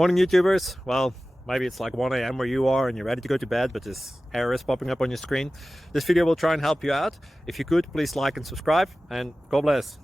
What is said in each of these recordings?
Morning YouTubers. Well, maybe it's like 1 a.m. where you are and you're ready to go to bed, but this error is popping up on your screen. This video will try and help you out. If you could, please like and subscribe, and God bless.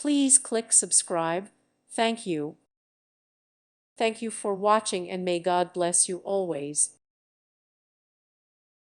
Please click subscribe. Thank you. Thank you for watching, and may God bless you always.